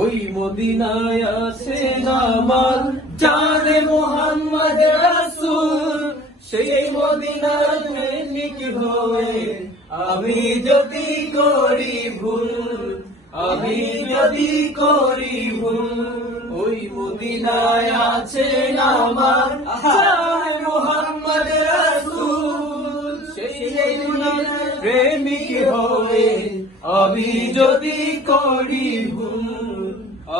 ওই মদিনায় আছেন আমার জানে মোহাম্মদ রাসূল, সেই মদিনার প্রেমিক হয়ে আমি যদি করি ভুল, আমি যদি করি ভুল, ওই মদিনায় আছেন আমার জানে মোহাম্মদ রাসূল, সেই মদিনার প্রেমিক হয়ে আমি যদি করি ভুল,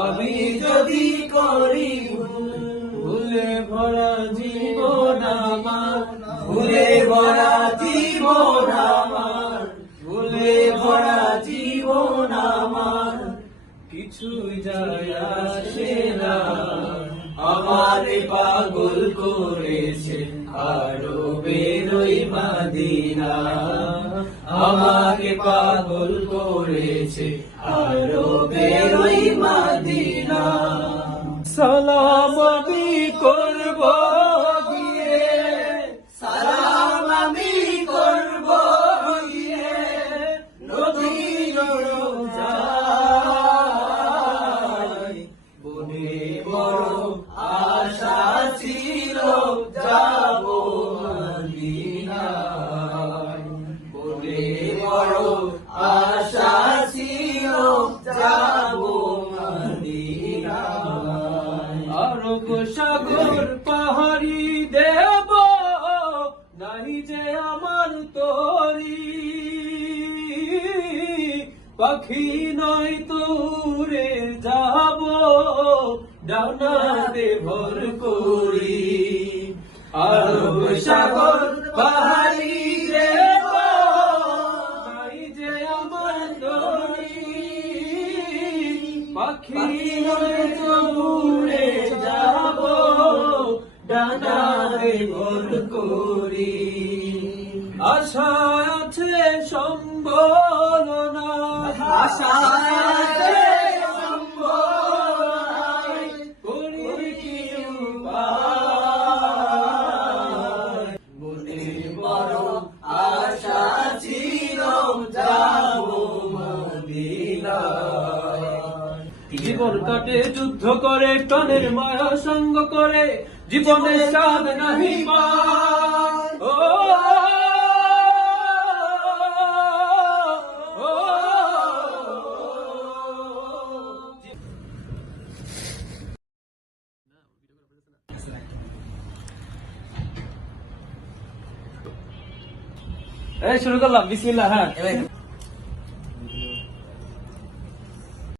আমি যদি করি ভুল, ভুলে ভরা জীবন আমার, ভুলে ভরা জীবন আমার, ভুলে ভরা জীবন আমার, কিছুই যায় আসে না, আমারে পাগল করেছে আরো বেরোই মাদিনা, আমাকে পাগল করেছে আরো বেরোই মাদিনা। সালাম আমি করব গিয়ে, সালাম আমি করব গিয়ে নদীর রোজায়, বনে বড় আশা ছিল যাব মদিনায়, বনে বড় আশা ছিল যাব মদিনায়। আরব সাগর পাহাড়ি দেব নাই যে আমার তরি, পাখি নয় তো উড়ে যাব ডানাতে ভর করি। আরব সাগর পাহাড়ি দেব নাই যে আমার তরি, পাখি নয় তো উড়ে যাব ডানাতে ভর করি। আশা আছে সম্বল না, আশা আছে সম্বল নাই, করি কি উপায়, মনে বড় আশা ছিল যাব মদিনায়। জীবন কাটে যুদ্ধ করে, প্রাণের মায়া সঙ্গ করে, জীবনের স্বাদ নাহি পায়। ও শুরু করলাম, বিসমিল্লাহ। হ্যাঁ